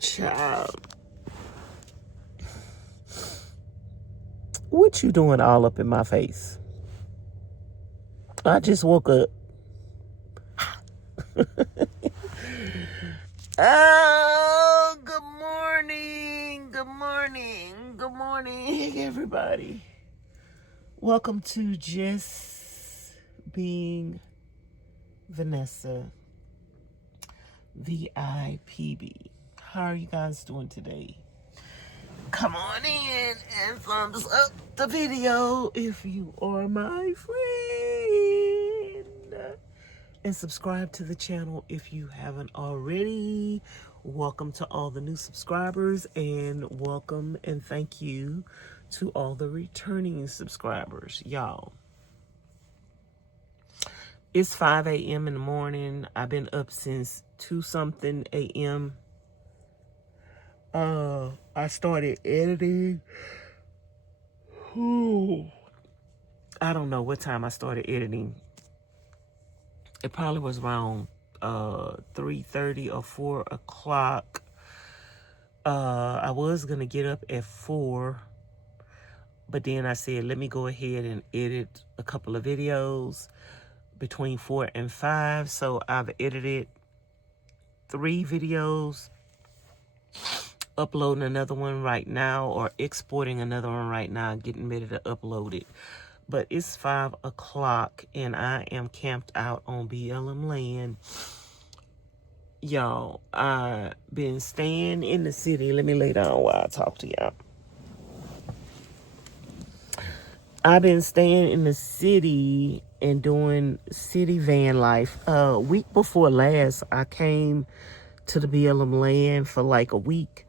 Child. What you doing all up in my face? I just woke up. Oh, good morning. Good morning. Good morning, everybody. Welcome to Just Being Vanessa, VIPB. How are you guys doing today? Come on in and thumbs up the video if you are my friend. And subscribe to the channel if you haven't already. Welcome to all the new subscribers, and welcome and thank you to all the returning subscribers. Y'all, it's 5 a.m. in the morning. I've been up since 2-something a.m. I started editing. I don't know what time I started editing. It probably was around 3:30 or 4 o'clock. I was gonna get up at 4, but then I said, let me go ahead and edit a couple of videos between 4 and 5. So I've edited 3 videos, uploading another one right now, or exporting another one right now, getting ready to upload it. But it's 5 o'clock and I am camped out on BLM land. Y'all, I've been staying in the city. Let me lay down while I talk to y'all. I've been staying in the city and doing city van life. Week before last, I came to the BLM land for like a week.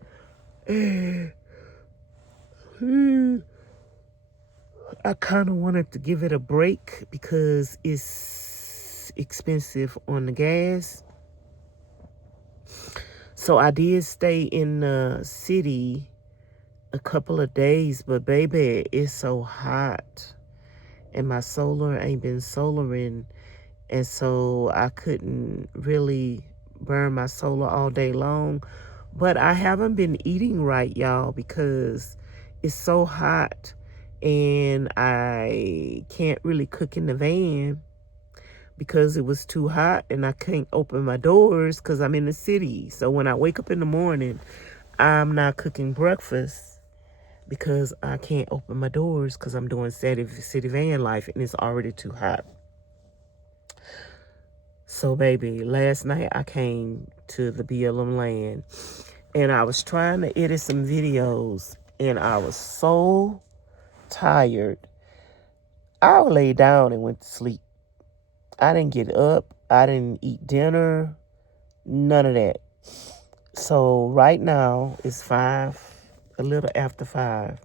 I kind of wanted to give it a break because it's expensive on the gas. So I did stay in the city a couple of days, but baby, it's so hot. And my solar ain't been solaring. And so I couldn't really burn my solar all day long. But I haven't been eating right, y'all, because it's so hot. And I can't really cook in the van because it was too hot, and I can't open my doors because I'm in the city. So when I wake up in the morning, I'm not cooking breakfast because I can't open my doors because I'm doing city van life and it's already too hot. So baby, last night I came to the BLM land and I was trying to edit some videos and I was so tired. I laid down and went to sleep. I didn't get up. I didn't eat dinner. None of that. So right now it's 5, a little after 5.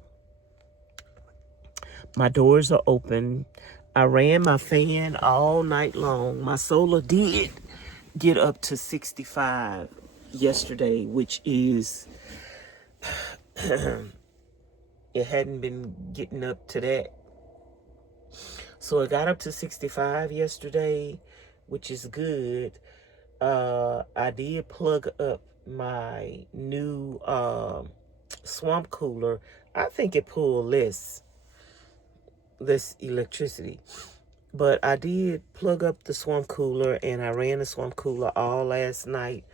My doors are open. I ran my fan all night long. My solar did get up to 65 yesterday, which is, it hadn't been getting up to that. So it got up to 65 yesterday, which is good. I did plug up my new swamp cooler. I think it pulled less electricity. But I did plug up the swamp cooler, and I ran the swamp cooler all last night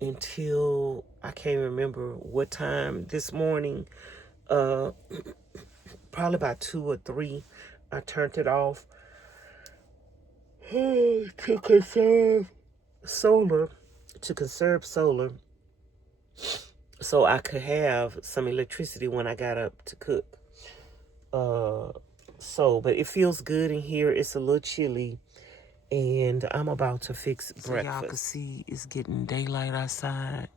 until I can't remember what time this morning. Probably about 2 or 3. I turned it off to conserve solar, so I could have some electricity when I got up to cook. But it feels good in here. It's a little chilly, and I'm about to fix breakfast. Y'all can see it's getting daylight outside,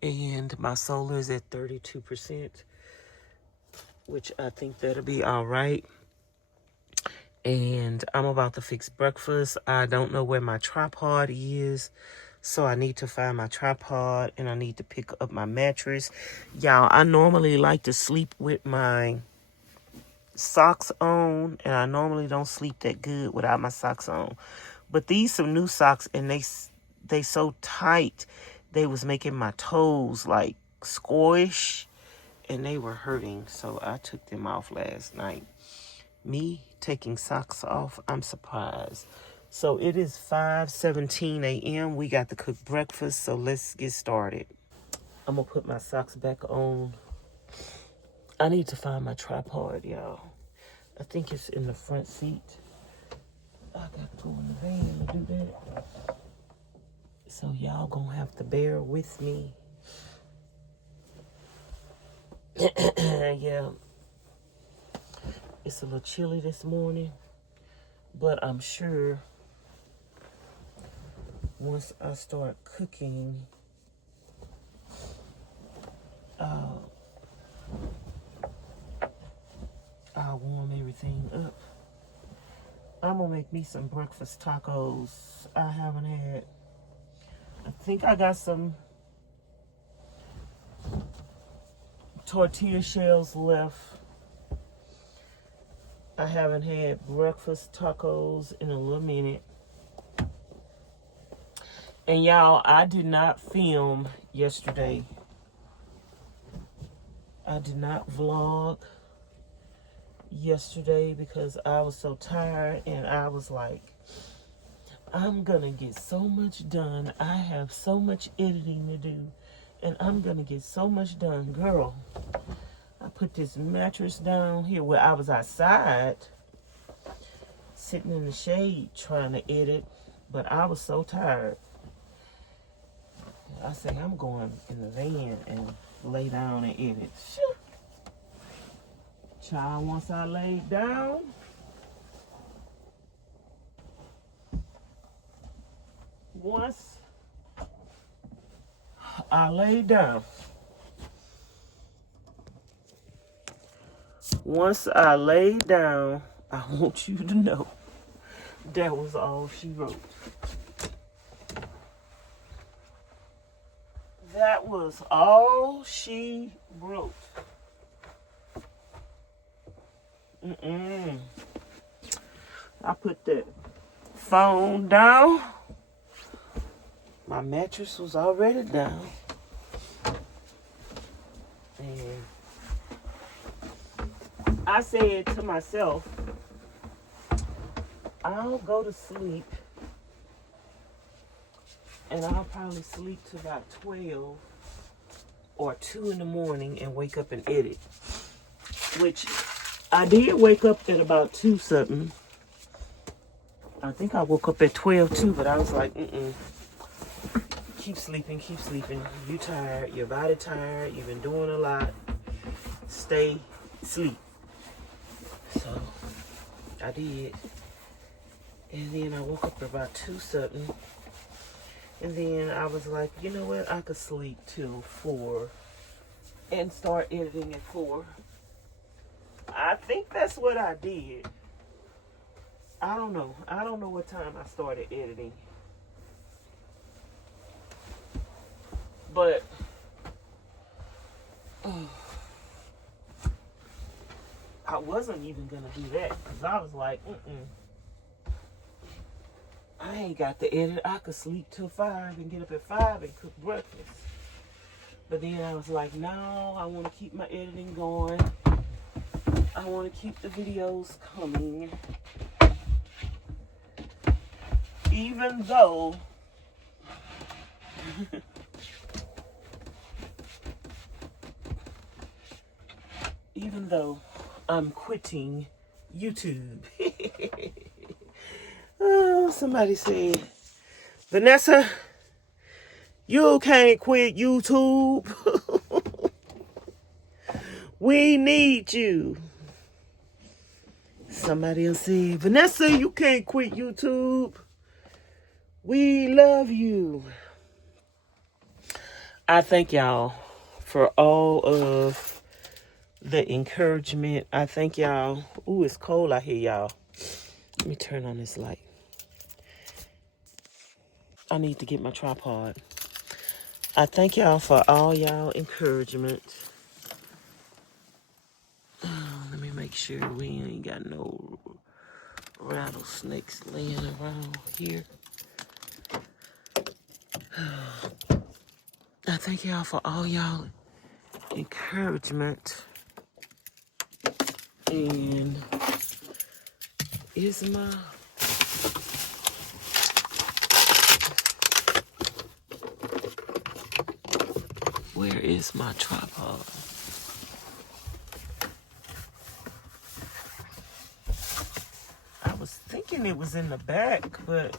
and my solar is at 32%, which I think that'll be all right. And I'm about to fix breakfast. I don't know where my tripod is, so I need to find my tripod, and I need to pick up my mattress. Y'all, I normally like to sleep with my socks on, and I normally don't sleep that good without my socks on. But these some new socks, and they so tight, they was making my toes like squish, and they were hurting, so I took them off last night. Me taking socks off, I'm surprised. So it is 5:17 a.m. We got to cook breakfast, so let's get started. I'm gonna put my socks back on. I need to find my tripod, y'all. I think it's in the front seat. I got to go in the van to do that. So y'all gonna have to bear with me. Yeah. It's a little chilly this morning, but I'm sure once I start cooking, I'll warm everything up. I'm gonna make me some breakfast tacos. I haven't had. I think I got some tortilla shells left. I haven't had breakfast tacos in a little minute. And y'all, I did not film yesterday. I did not vlog yesterday because I was so tired, and I was like, I'm gonna get so much done. I have so much editing to do, and I'm gonna get so much done. Girl, I put this mattress down here where I was outside, sitting in the shade trying to edit, but I was so tired. I say I'm going in the van and lay down and edit. Child, once I laid down, once I want you to know that was all she wrote. That was all she wrote. I put that phone down. My mattress was already down. And I said to myself, I'll go to sleep, and I'll probably sleep to about 12 or 2 in the morning and wake up and edit. Which I did wake up at about 2 something. I think I woke up at 12 too, but I was like, keep sleeping. You tired, your body tired, you've been doing a lot. Stay sleep. So I did. And then I woke up at about 2 something. And then I was like, you know what? I could sleep till 4 and start editing at 4. I think that's what I did. I don't know. I don't know what time I started editing. But I wasn't even going to do that because I was like, I ain't got to edit. I could sleep till 5 and get up at 5 and cook breakfast. But then I was like, no, I want to keep my editing going. I want to keep the videos coming. Even though I'm quitting YouTube. Oh, somebody said, Vanessa, you can't quit YouTube. We need you. Somebody else said, Vanessa, you can't quit YouTube. We love you. I thank y'all for all of the encouragement. I thank y'all. Ooh, it's cold out here, y'all. Let me turn on this light. I need to get my tripod. I thank y'all for all y'all encouragement. Let me make sure we ain't got no rattlesnakes laying around here. I thank y'all for all y'all encouragement. And where is my tripod? I was thinking it was in the back, but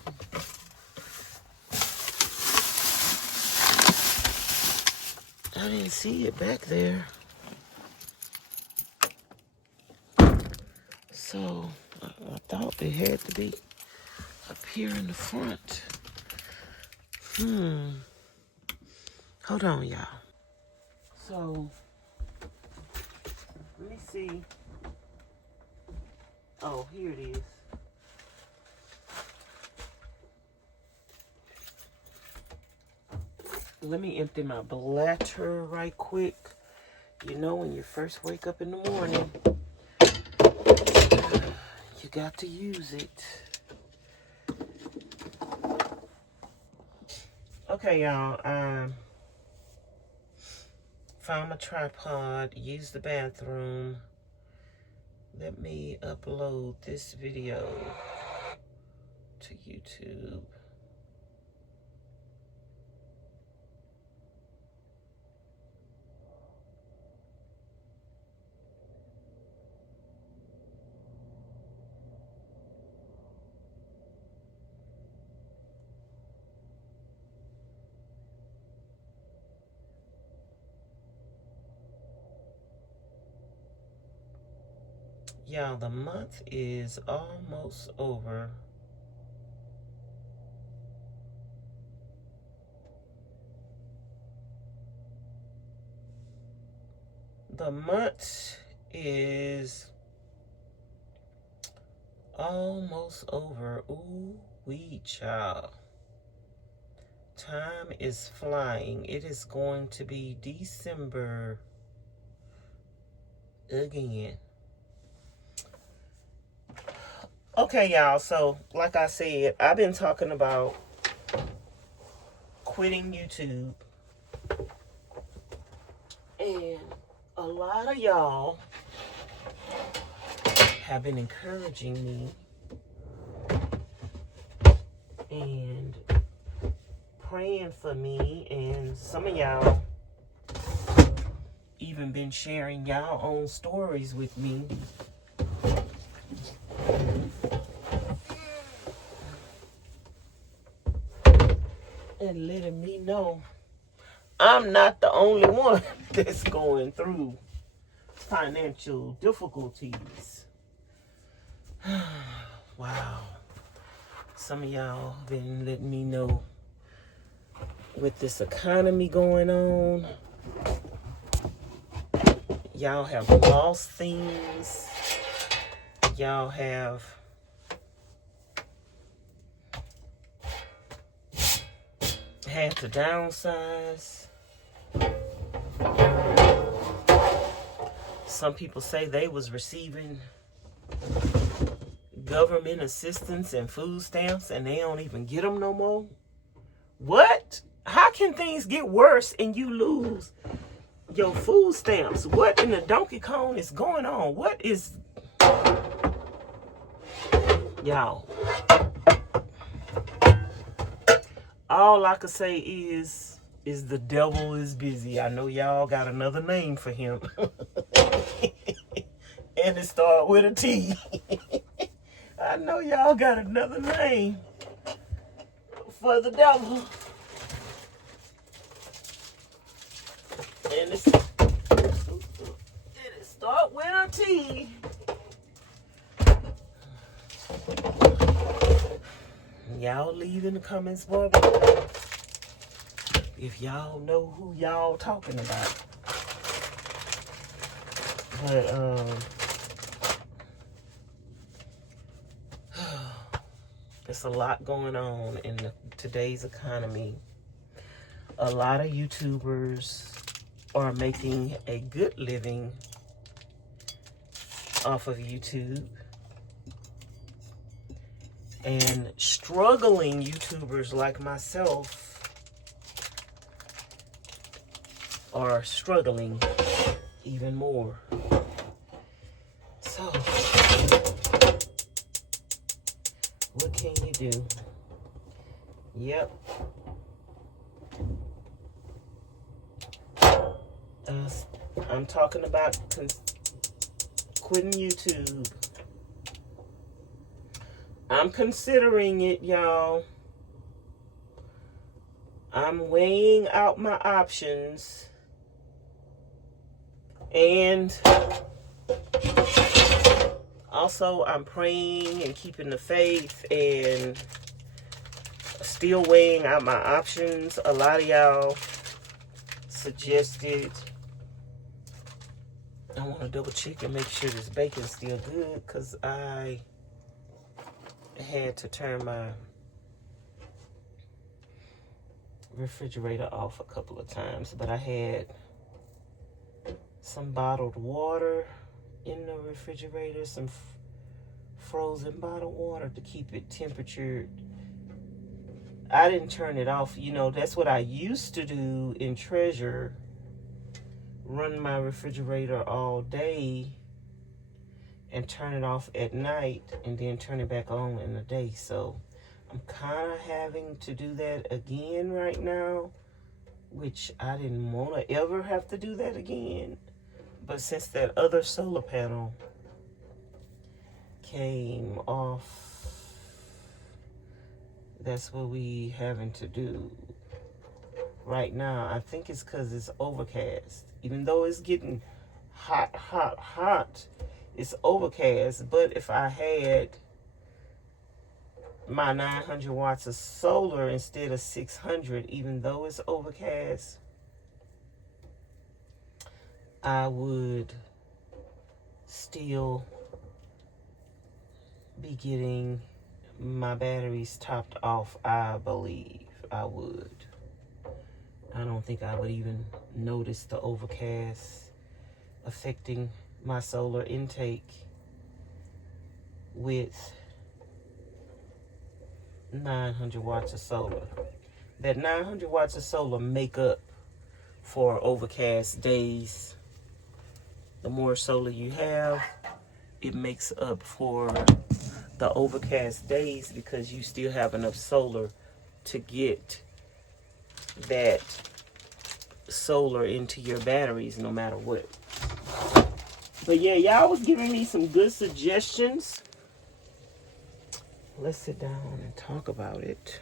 I didn't see it back there. So I thought it had to be up here in the front. Hold on, y'all. So, let me see. Oh, here it is. Let me empty my bladder right quick. You know, when you first wake up in the morning, you got to use it. Okay, y'all. Found my tripod. Used the bathroom. Let me upload this video to YouTube. Y'all, the month is almost over. The month is almost over. Ooh, wee child. Time is flying. It is going to be December again. Okay, y'all. So, like I said, I've been talking about quitting YouTube. And a lot of y'all have been encouraging me and praying for me, and some of y'all even been sharing y'all own stories with me. And letting me know I'm not the only one that's going through financial difficulties. Wow. Some of y'all been letting me know with this economy going on, y'all have lost things. Y'all have had to downsize. Some people say they was receiving government assistance and food stamps and they don't even get them no more. What? How can things get worse and you lose your food stamps? What in the Donkey Kong is going on? What is... Y'all, all I could say is the devil is busy. I know y'all got another name for him. And it starts with a T. I know y'all got another name for the devil. And it starts with a T. Y'all leave in the comments below if y'all know who y'all talking about. But It's a lot going on in today's economy. A lot of YouTubers are making a good living off of YouTube. And struggling YouTubers like myself are struggling even more. So, what can you do? Yep. I'm talking about quitting YouTube. I'm considering it, y'all. I'm weighing out my options. And also, I'm praying and keeping the faith and still weighing out my options. A lot of y'all suggested. I want to double check and make sure this bacon's still good, because I had to turn my refrigerator off a couple of times, but I had some bottled water in the refrigerator, some frozen bottled water to keep it temperatured. I didn't turn it off. You know, that's what I used to do in Treasure. Run my refrigerator all day and turn it off at night and then turn it back on in the day. So I'm kind of having to do that again right now, which I didn't want to ever have to do that again. But since that other solar panel came off, that's what we having to do right now. I think it's because it's overcast. Even though it's getting hot, it's overcast. But if I had my 900 watts of solar instead of 600, even though it's overcast, I would still be getting my batteries topped off. I believe I would. I don't think I would even notice the overcast affecting my solar intake with 900 watts of solar. That 900 watts of solar make up for overcast days. The more solar you have, it makes up for the overcast days, because you still have enough solar to get that solar into your batteries no matter what. But yeah, y'all was giving me some good suggestions. Let's sit down and talk about it,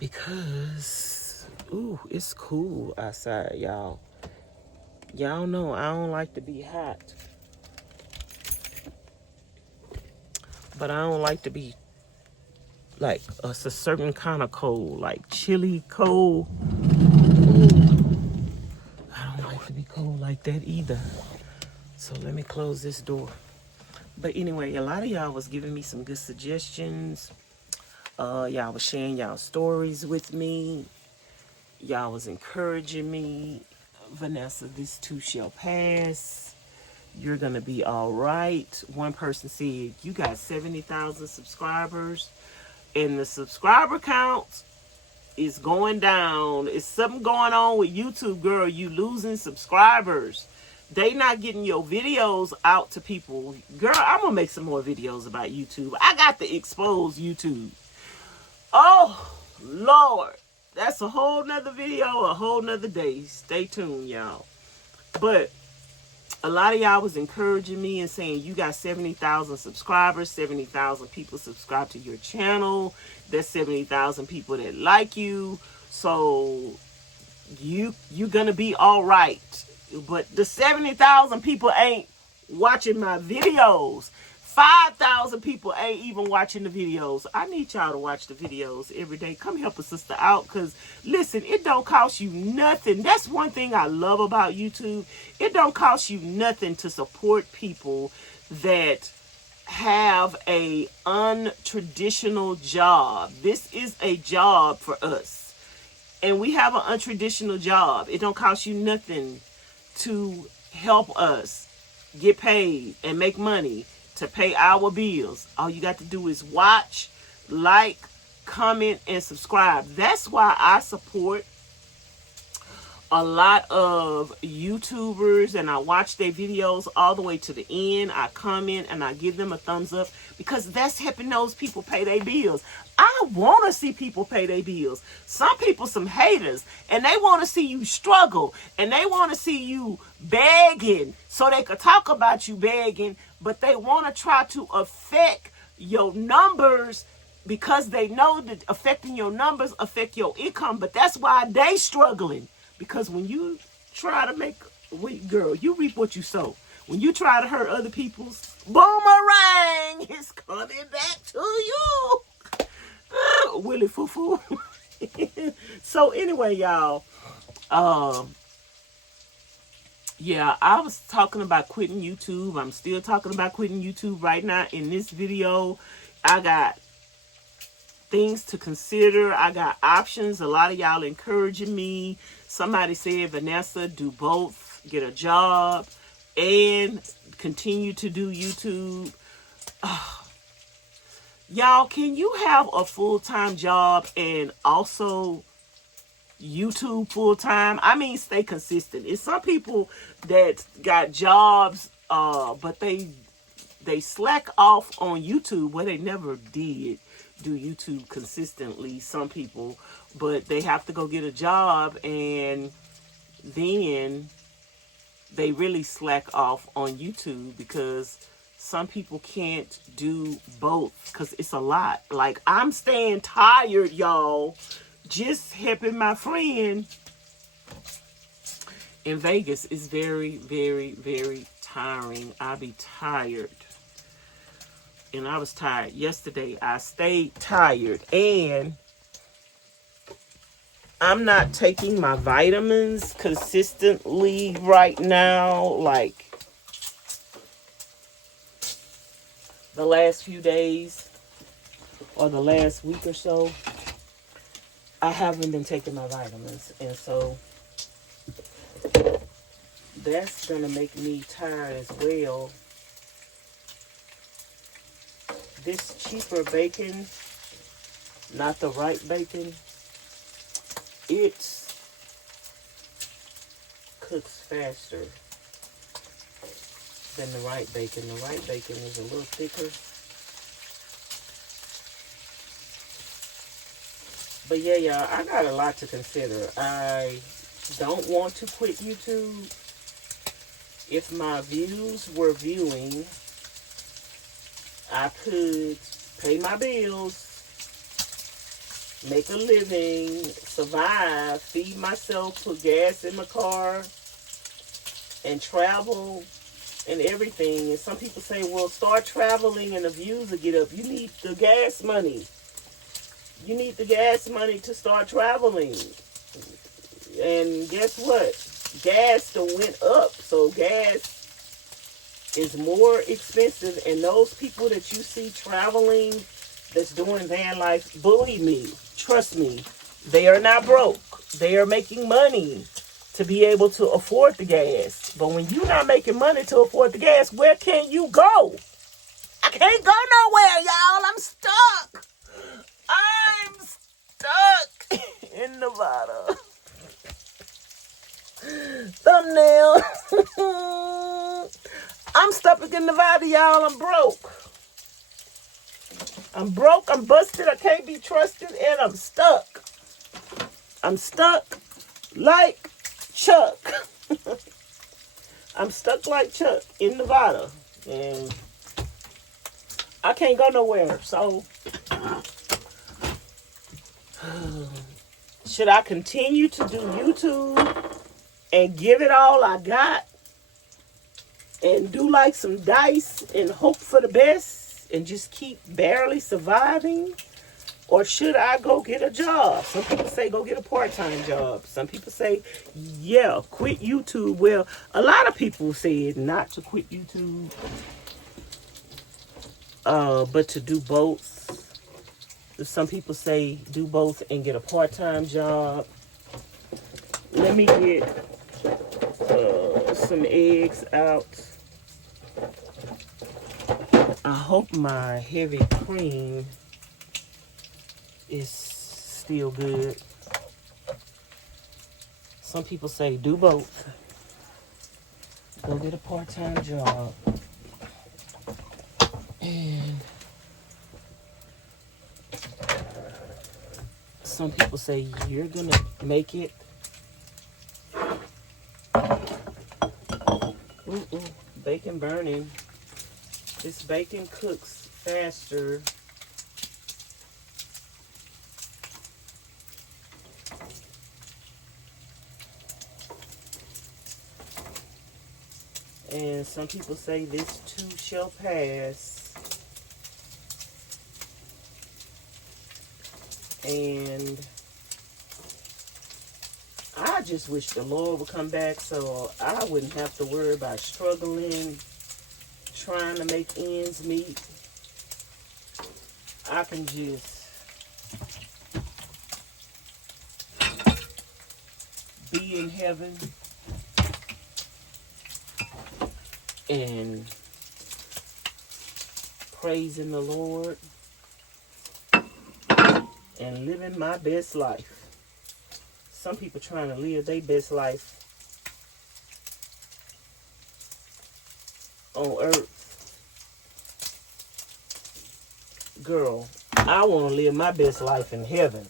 because it's cool outside, y'all. Y'all know I don't like to be hot, but I don't like to be like a certain kind of cold, like chilly cold. I don't like to be cold like that either. So let me close this door. But anyway, a lot of y'all was giving me some good suggestions. Y'all was sharing y'all stories with me. Y'all was encouraging me. Vanessa, this too shall pass. You're gonna be all right. One person said, you got 70,000 subscribers. And the subscriber count is going down. It's something going on with YouTube, girl. You losing subscribers. They not getting your videos out to people. Girl, I'm going to make some more videos about YouTube. I got to expose YouTube. Oh, Lord. That's a whole nother video, a whole nother day. Stay tuned, y'all. But a lot of y'all was encouraging me and saying, you got 70,000 subscribers, 70,000 people subscribe to your channel. There's 70,000 people that like you. So you're going to be all right. But the 70,000 people ain't watching my videos. 5,000 people ain't even watching the videos. I need y'all to watch the videos every day. Come help a sister out, because listen, it don't cost you nothing. That's one thing I love about YouTube. It don't cost you nothing to support people that have a untraditional job. This is a job for us. And we have an untraditional job. It don't cost you nothing to help us get paid and make money to pay our bills. All you got to do is watch, like, comment, and subscribe. That's why I support a lot of YouTubers, and I watch their videos all the way to the end. I comment and I give them a thumbs up because that's helping those people pay their bills. I want to see people pay their bills. Some people, some haters, and they want to see you struggle, and they want to see you begging so they could talk about you begging, but they want to try to affect your numbers because they know that affecting your numbers affect your income. But that's why they struggling. Because when you try to make, girl, you reap what you sow. When you try to hurt other people's, boomerang is coming back to you. Willy foo-foo. So anyway, y'all, yeah, I was talking about quitting YouTube. I'm still talking about quitting YouTube right now. In this video, I got things to consider. I got options. A lot of y'all encouraging me. Somebody said, Vanessa, do both. Get a job and continue to do YouTube. Y'all, can you have a full-time job and also YouTube full-time? I mean, stay consistent. It's some people that got jobs, but they slack off on YouTube. Well, they never did do YouTube consistently, some people, but they have to go get a job, and then they really slack off on YouTube because some people can't do both because it's a lot. Like, I'm staying tired, y'all, just helping my friend in Vegas is very, very, very tiring. I be tired. And I was tired yesterday. I stayed tired. And I'm not taking my vitamins consistently right now. Like the last few days or the last week or so, I haven't been taking my vitamins. And so that's going to make me tired as well. This cheaper bacon, not the right bacon, it cooks faster than the right bacon. The right bacon is a little thicker. But yeah, y'all, I got a lot to consider. I don't want to quit YouTube. If my views were viewing, I could pay my bills, make a living, survive, feed myself, put gas in my car, and travel and everything. And some people say, well, start traveling and the views will get up. You need the gas money. You need the gas money to start traveling. And guess what? Gas done went up. So gas is more expensive, and those people that you see traveling that's doing van life, believe me, trust me, they are not broke. They are making money to be able to afford the gas. But when you're not making money to afford the gas, where can you go? I can't go nowhere, y'all. I'm stuck. I'm stuck in Nevada. Thumbnail. I'm stuck in Nevada, y'all. I'm broke. I'm broke. I'm busted. I can't be trusted. And I'm stuck. I'm stuck like Chuck. I'm stuck like Chuck in Nevada. And I can't go nowhere. So, should I continue to do YouTube and give it all I got? And do like some dice and hope for the best and just keep barely surviving? Or should I go get a job? Some people say go get a part-time job. Some people say, yeah, quit YouTube. Well, a lot of people said not to quit YouTube. But to do both, some people say do both and get a part-time job. Let me get some eggs out. I hope my heavy cream is still good. Some people say do both. Go get a part-time job. And some people say you're gonna make it. Bacon burning. This bacon cooks faster. And some people say this too shall pass. And I just wish the Lord would come back so I wouldn't have to worry about struggling, trying to make ends meet. I can just be in heaven and praising the Lord and living my best life. Some people trying to live their best life on earth. Girl, I want to live my best life in heaven.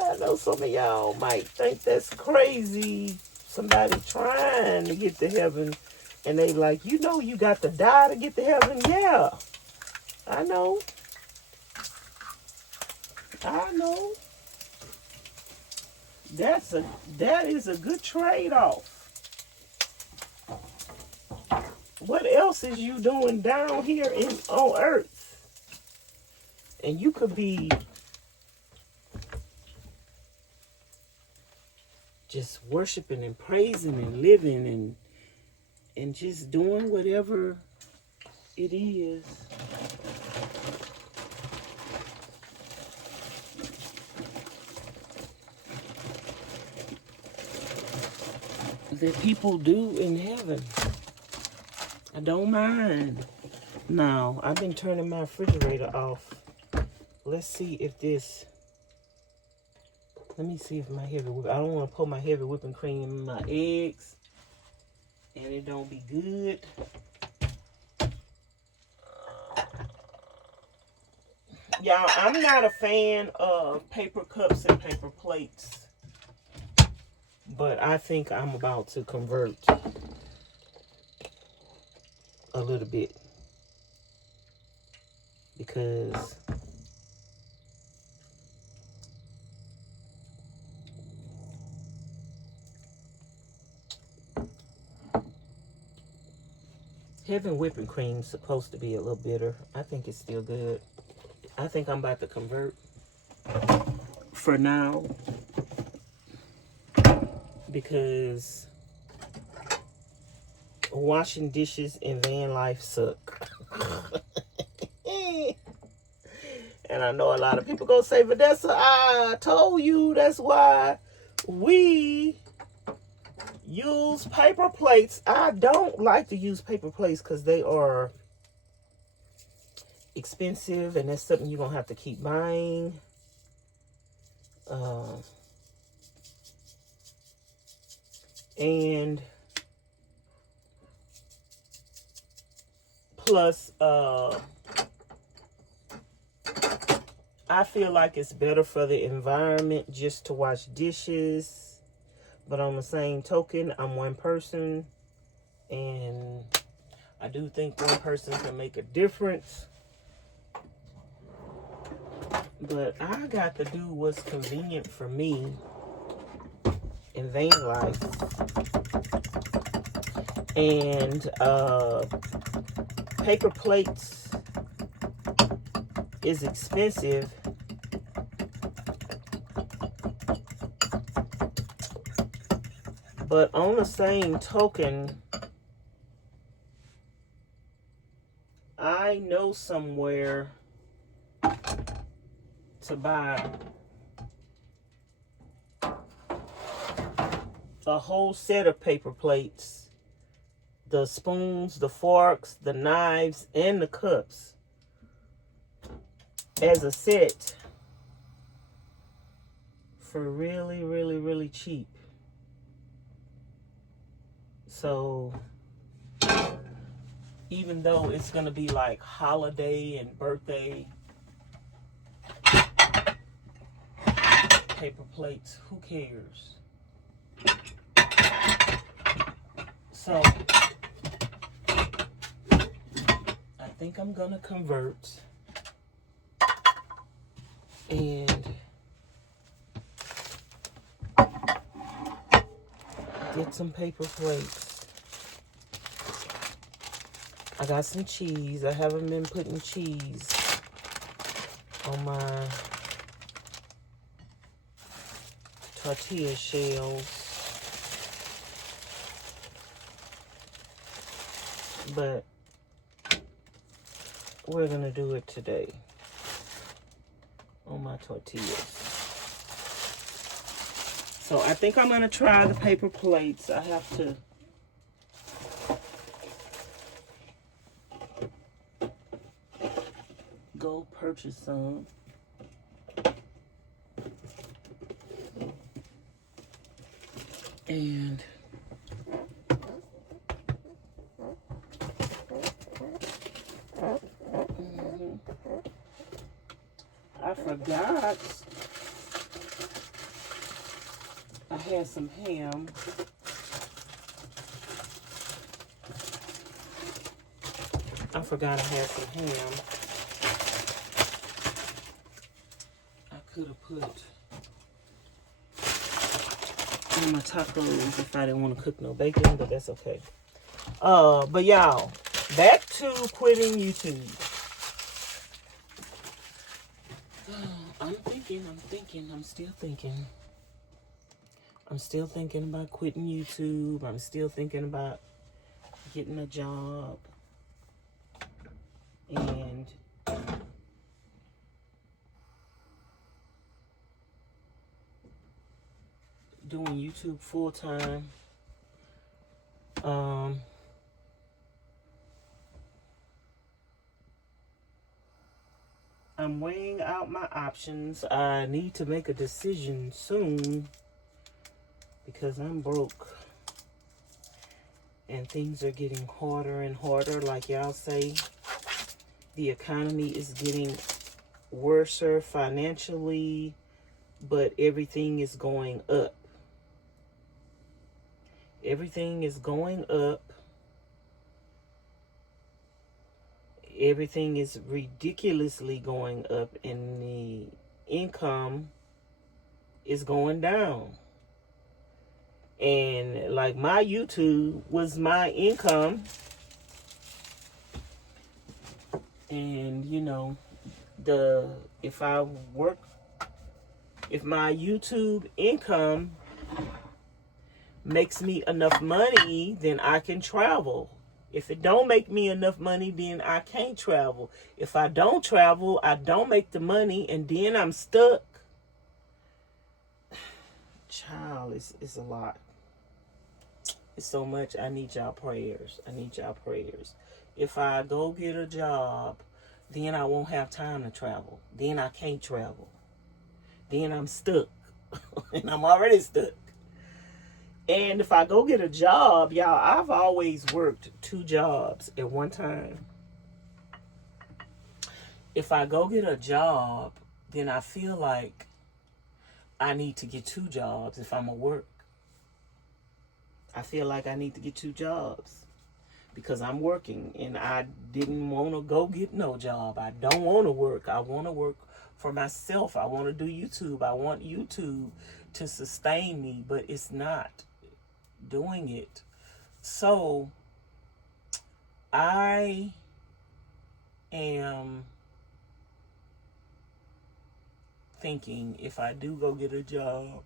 I know some of y'all might think that's crazy. Somebody trying to get to heaven and they like, you know, you got to die to get to heaven. Yeah, I know. I know. That is a good trade-off. What else is you doing down here on earth? And you could be just worshiping and praising and living and just doing whatever it is. That people do in heaven. I don't mind. Now, I've been turning my refrigerator off. Let's see if this... Let me see if my heavy whipping... I don't want to put my heavy whipping cream in my eggs. And it don't be good. Y'all, I'm not a fan of paper cups and paper plates. But I think I'm about to convert a little bit. Because heavy whipping cream is supposed to be a little bitter. I think it's still good. I think I'm about to convert for now. Because washing dishes in van life suck. And I know a lot of people gonna say, Vanessa, I told you that's why we use paper plates. I don't like to use paper plates because they are expensive and that's something you're gonna have to keep buying. And plus, I feel like it's better for the environment just to wash dishes. But on the same token, I'm one person. And I do think one person can make a difference. But I got to do what's convenient for me in van life. And paper plates is expensive. But on the same token, I know somewhere to buy a whole set of paper plates, the spoons, the forks, the knives, and the cups as a set for really, really, really cheap. So even though it's gonna be like holiday and birthday paper plates, who cares? So I think I'm gonna convert and get some paper plates. I got some cheese. I haven't been putting cheese on my tortilla shells, but we're gonna do it today on my tortillas. So I think I'm gonna try the paper plates. I have to go purchase some. And I forgot I had some ham. I forgot I had some ham. I could have put on my tacos if I didn't want to cook no bacon, but that's okay. But y'all, back to quitting YouTube. I'm still thinking about quitting YouTube. I'm still thinking about getting a job. And doing YouTube full time. I'm weighing out my options. I need to make a decision soon because I'm broke and things are getting harder and harder. Like y'all say, the economy is getting worse financially, but everything is going up. Everything is going up. Everything is ridiculously going up, and the income is going down. And like my YouTube was my income, and you know, if my YouTube income makes me enough money, then I can travel. If it don't make me enough money, then I can't travel. If I don't travel, I don't make the money, and then I'm stuck. Child, it's a lot. It's so much. I need y'all prayers. If I go get a job, then I won't have time to travel. Then I can't travel. Then I'm stuck. And I'm already stuck. And if I go get a job, y'all, I've always worked 2 jobs at one time. If I go get a job, then I feel like I need to get 2 jobs if I'm at work. I feel like I need to get 2 jobs because I'm working and I didn't want to go get no job. I don't want to work. I want to work for myself. I want to do YouTube. I want YouTube to sustain me, but it's not doing it. So I am thinking if I do go get a job,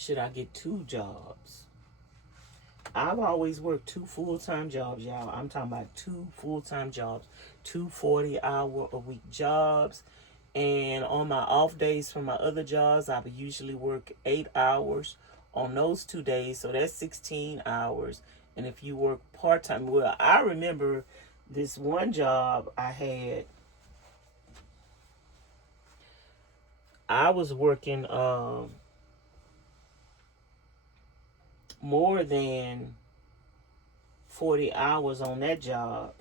should I get 2 jobs? I've always worked 2 full-time jobs, y'all. I'm talking about 2 full-time jobs, 2 40-hour-a-week jobs. And on my off days from my other jobs, I would usually work 8 hours on those 2 days. So that's 16 hours. And if you work part-time, well, I remember this one job I had. I was working more than 40 hours on that job.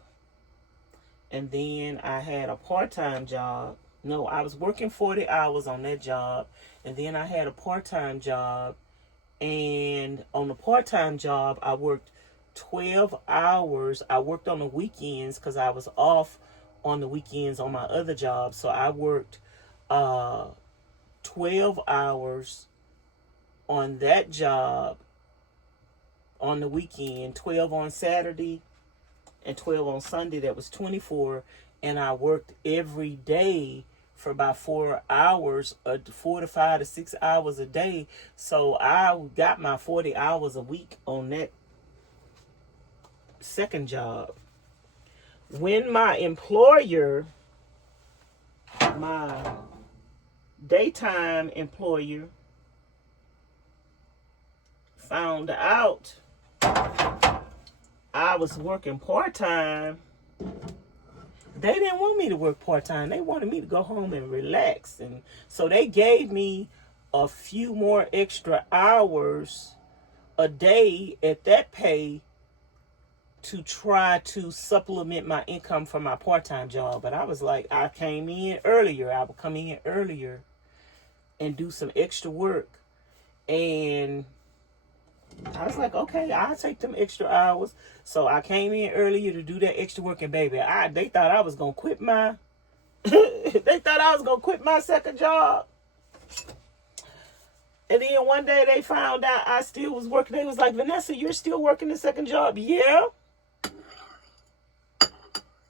And then I had a part-time job. No, I was working 40 hours on that job. And then I had a part-time job. And on the part-time job, I worked 12 hours. I worked on the weekends because I was off on the weekends on my other job. So I worked 12 hours on that job on the weekend, 12 on Saturday and 12 on Sunday. That was 24. And I worked every day for about 4 hours, 4 to 5 to 6 hours a day. So I got my 40 hours a week on that second job. When my employer, my daytime employer, found out I was working part-time, they didn't want me to work part-time. They wanted me to go home and relax. And so they gave me a few more extra hours a day at that pay to try to supplement my income from my part-time job. But I was like, I came in earlier. I would come in earlier and do some extra work. And I was like, okay, I'll take them extra hours. So I came in earlier to do that extra work, and baby, they thought I was gonna quit my they thought I was gonna quit my second job. And then one day they found out I still was working. They was like, Vanessa, you're still working the second job? Yeah.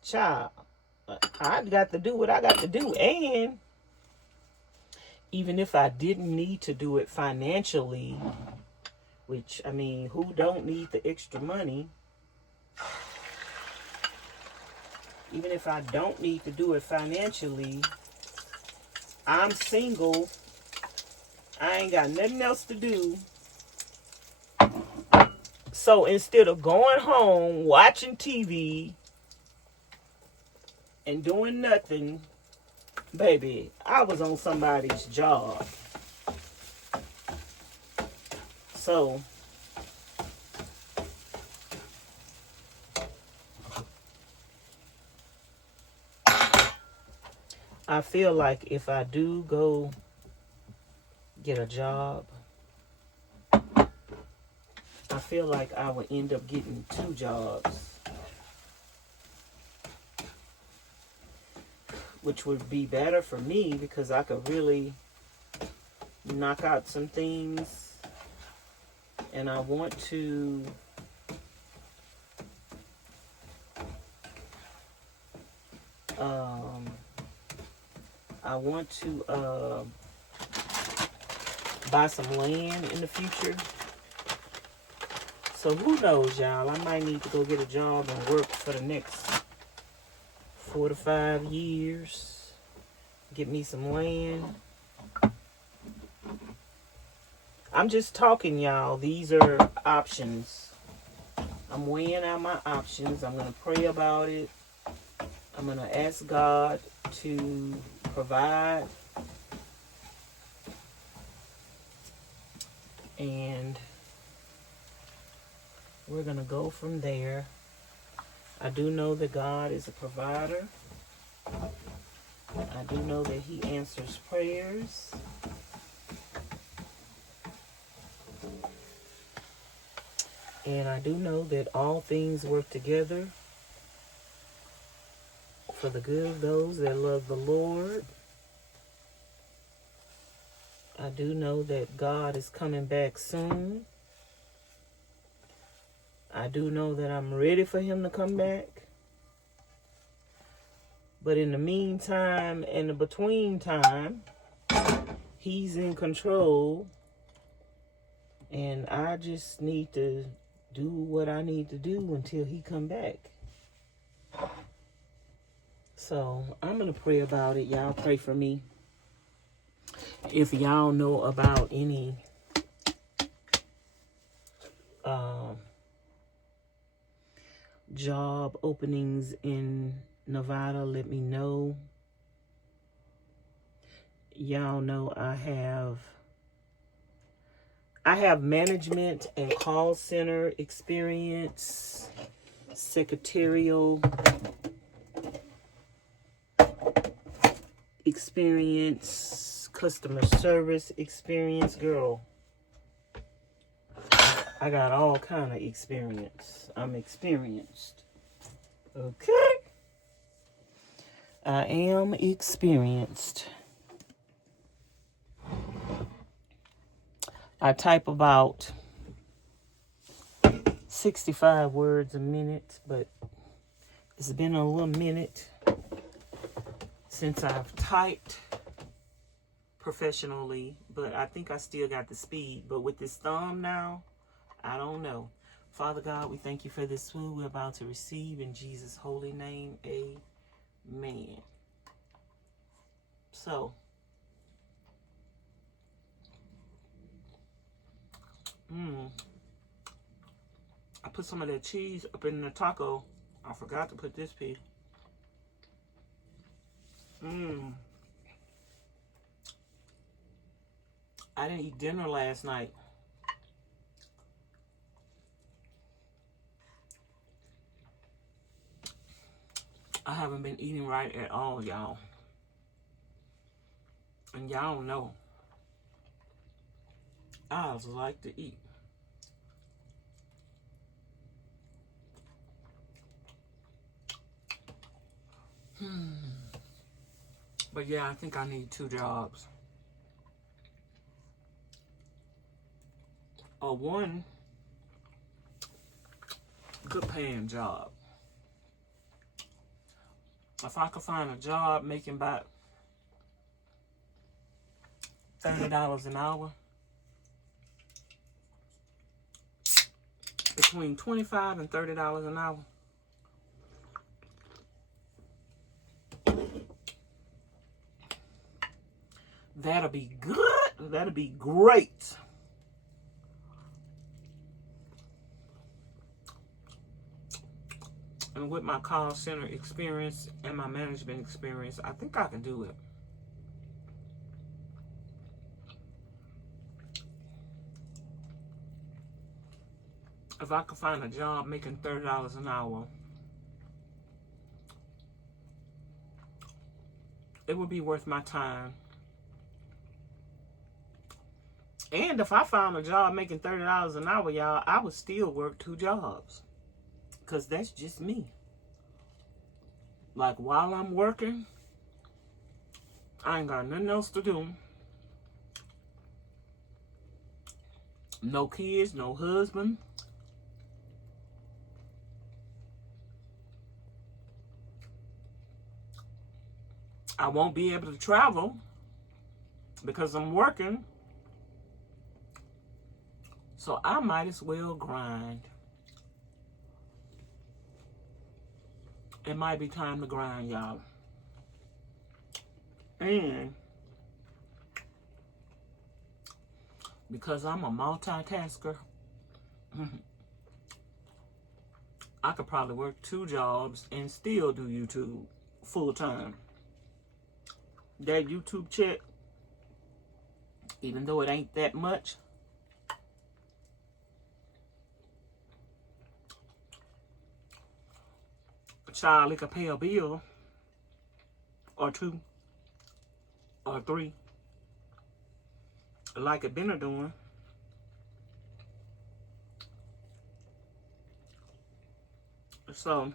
Child, I got to do what I got to do. And even if I didn't need to do it financially, which, I mean, who don't need the extra money? Even if I don't need to do it financially, I'm single. I ain't got nothing else to do. So instead of going home, watching TV, and doing nothing, baby, I was on somebody's job. So I feel like if I do go get a job, I feel like I would end up getting 2 jobs, which would be better for me because I could really knock out some things. And I want to buy some land in the future. So who knows, y'all? I might need to go get a job and work for the next 4 to 5 years. Get me some land. I'm just talking, y'all. These are options. I'm weighing out my options. I'm going to pray about it. I'm going to ask God to provide. And we're going to go from there. I do know that God is a provider. I do know that He answers prayers. And I do know that all things work together for the good of those that love the Lord. I do know that God is coming back soon. I do know that I'm ready for Him to come back. But in the meantime, in the between time, He's in control. And I just need to do what I need to do until he come back. So I'm going to pray about it. Y'all pray for me. If y'all know about any job openings in Nevada, let me know. Y'all know I have management and call center experience, secretarial experience, customer service experience. Girl, I got all kind of experience. I'm experienced. Okay. I am experienced. I type about 65 words a minute, but it's been a little minute since I've typed professionally, but I think I still got the speed. But with this thumb now, I don't know. Father God, we thank you for this food we're about to receive in Jesus' holy name. Amen. So, I put some of that cheese up in the taco. I forgot to put this piece. I didn't eat dinner last night. I haven't been eating right at all, y'all. And y'all know I also like to eat. But yeah, I think I need 2 jobs. Or one good paying job. If I could find a job making about $30 an hour, between $25 and $30 an hour, that'll be good. That'll be great. And with my call center experience and my management experience, I think I can do it. If I could find a job making $30 an hour, it would be worth my time. And if I found a job making $30 an hour, y'all, I would still work 2 jobs. Because that's just me. Like, while I'm working, I ain't got nothing else to do. No kids, no husband. I won't be able to travel because I'm working. So I might as well grind. It might be time to grind, y'all. And because I'm a multitasker, I could probably work 2 jobs and still do YouTube full time. That YouTube check, even though it ain't that much, child, it could pay a bill or 2 or 3, like it been doing. So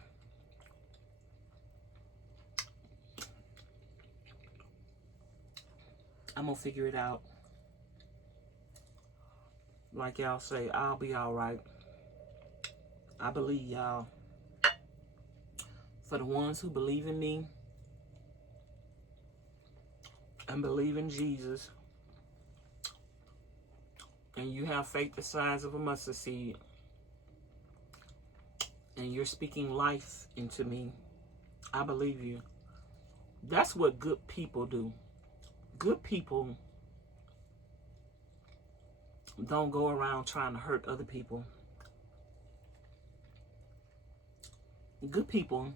I'm gonna figure it out. Like y'all say, I'll be all right. I believe y'all. For the ones who believe in me and believe in Jesus, and you have faith the size of a mustard seed, and you're speaking life into me, I believe you. That's what good people do. Good people don't go around trying to hurt other people. Good people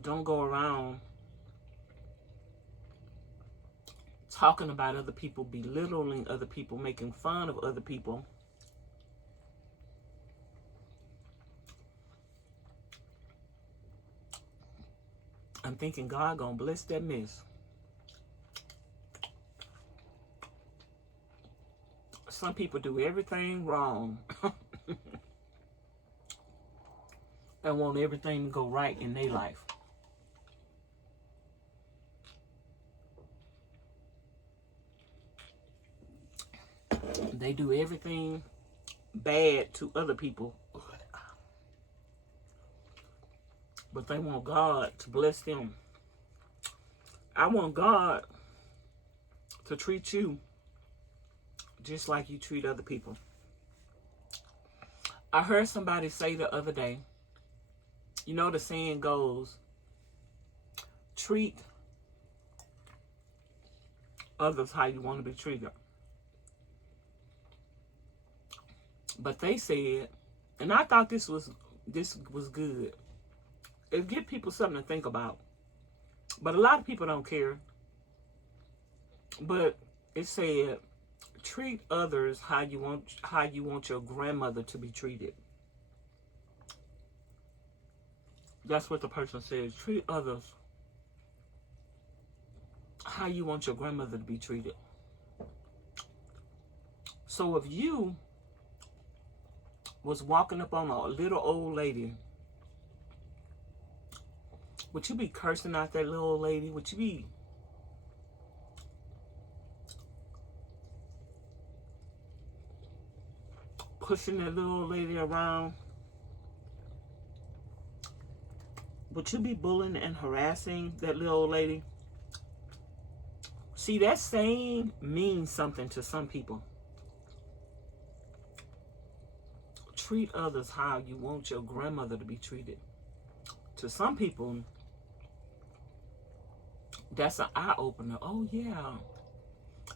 don't go around talking about other people, belittling other people, making fun of other people. I'm thinking God gonna bless that mess. Some people do everything wrong and want everything to go right in their life. They do everything bad to other people, but they want God to bless them. I want God to treat you just like you treat other people. I heard somebody say the other day, you know, the saying goes, treat others how you want to be treated. But they said, and I thought this was good. It give people something to think about. But a lot of people don't care. But it said, treat others how you want your grandmother to be treated. That's what the person says. Treat others how you want your grandmother to be treated. So if you was walking up on a little old lady, would you be cursing out that little old lady? Would you be pushing that little old lady around? Would you be bullying and harassing that little old lady? See, that saying means something to some people. Treat others how you want your grandmother to be treated. To some people, that's an eye-opener. Oh, yeah,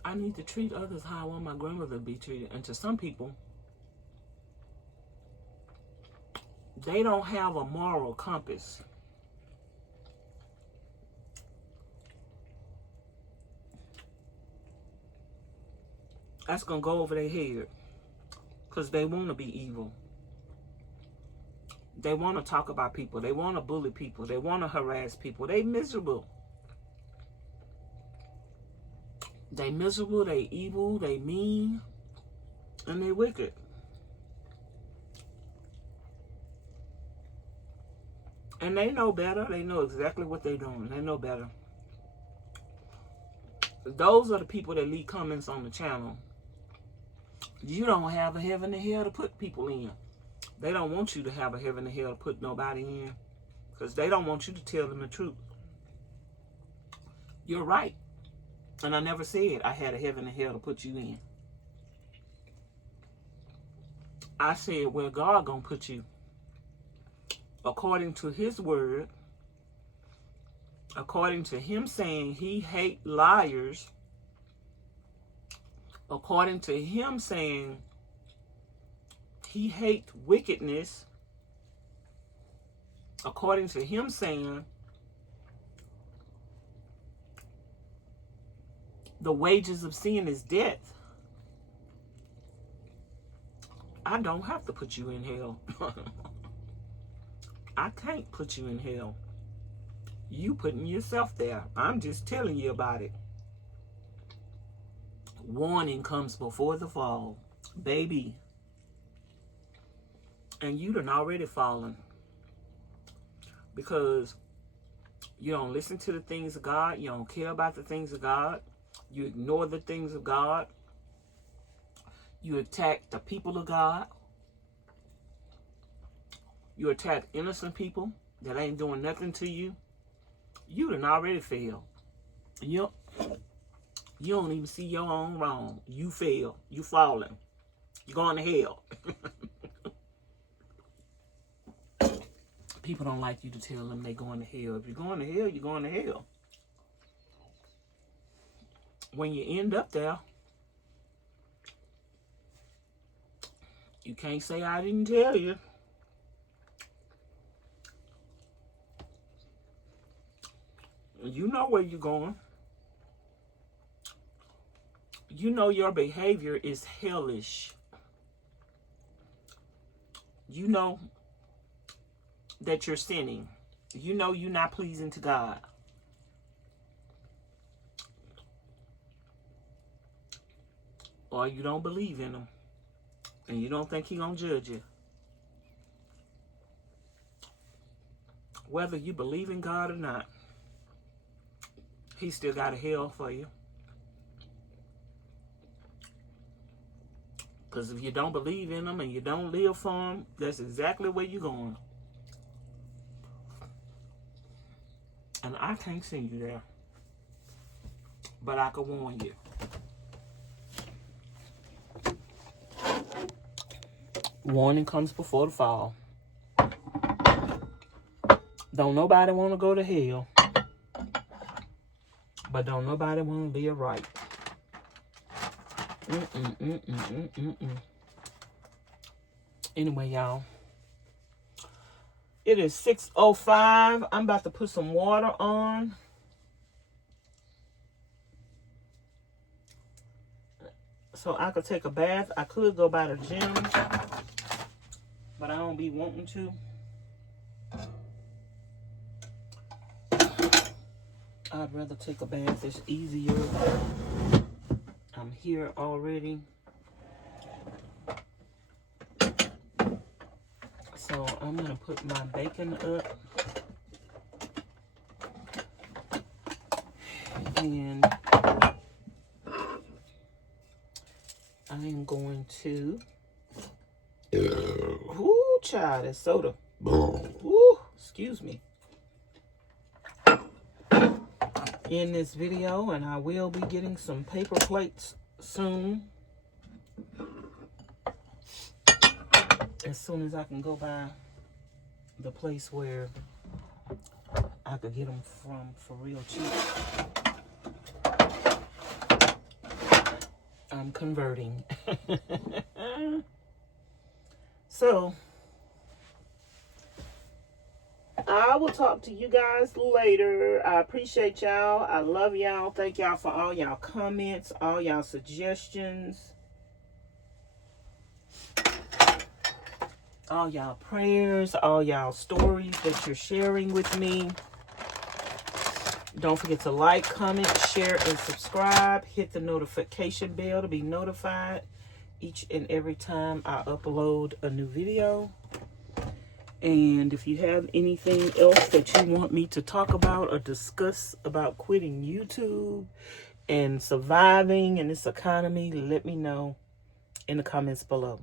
I need to treat others how I want my grandmother to be treated. And to some people, they don't have a moral compass. That's going to go over their head because they want to be evil. They want to talk about people. They want to bully people. They want to harass people. They miserable. They miserable. They evil. They mean. And they wicked. And they know better. They know exactly what they're doing. They know better. Those are the people that leave comments on the channel. You don't have a heaven and hell to put people in. They don't want you to have a heaven and hell to put nobody in, because they don't want you to tell them the truth. You're right. And I never said I had a heaven and hell to put you in. I said where God gonna put you. According to his word, according to him saying he hate liars, according to him saying he hate wickedness, according to him saying the wages of sin is death, I don't have to put you in hell. I can't put you in hell. You putting yourself there. I'm just telling you about it. Warning comes before the fall, baby. And you done already fallen. Because you don't listen to the things of God. You don't care about the things of God. You ignore the things of God. You attack the people of God. You attack innocent people that ain't doing nothing to you. You done already failed. Yep. You don't even see your own wrong. You fail. You falling. You're going to hell. People don't like you to tell them they're going to hell. If you're going to hell, you're going to hell. When you end up there, you can't say I didn't tell you. You know where you're going. You know your behavior is hellish. You know that you're sinning. You know you're not pleasing to God. Or you don't believe in him. And you don't think he's going to judge you. Whether you believe in God or not, he still got a hell for you. Because if you don't believe in him and you don't live for him, that's exactly where you're going. And I can't send you there. But I can warn you. Warning comes before the fall. Don't nobody want to go to hell. But don't nobody want to live right. Anyway, y'all. It is 6:05. I'm about to put some water on. So I could take a bath. I could go by the gym. But I don't be wanting to. I'd rather take a bath. It's easier. I'm here already. So I'm going to put my bacon up. And I am going to... Ooh, child, that's soda. Ooh, excuse me. In this video, and I will be getting some paper plates soon. As soon as I can go by the place where I could get them from for real cheap. I'm converting. So, I will talk to you guys later. I appreciate y'all. I love y'all. Thank y'all for all y'all comments, all y'all suggestions, all y'all prayers, all y'all stories that you're sharing with me. Don't forget to like, comment, share, and subscribe. Hit the notification bell to be notified each and every time I upload a new video. And if you have anything else that you want me to talk about or discuss about quitting YouTube and surviving in this economy, let me know in the comments below.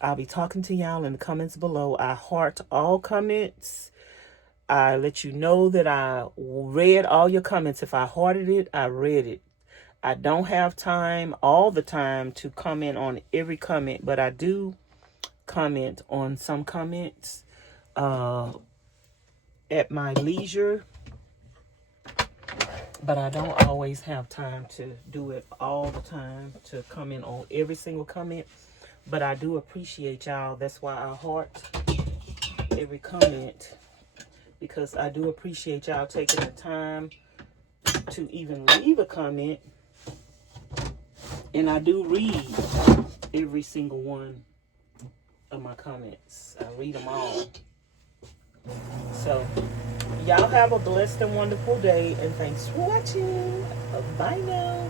I'll be talking to y'all in the comments below. I heart all comments. I let you know that I read all your comments. If I hearted it, I read it. I don't have time all the time to comment on every comment, but I do comment on some comments at my leisure. But I don't always have time to do it all the time, to comment on every single comment. But I do appreciate y'all. That's why I heart every comment, because I do appreciate y'all taking the time to even leave a comment. And I do read every single one of my comments. I read them all. So, y'all have a blessed and wonderful day. And thanks for watching. Bye now.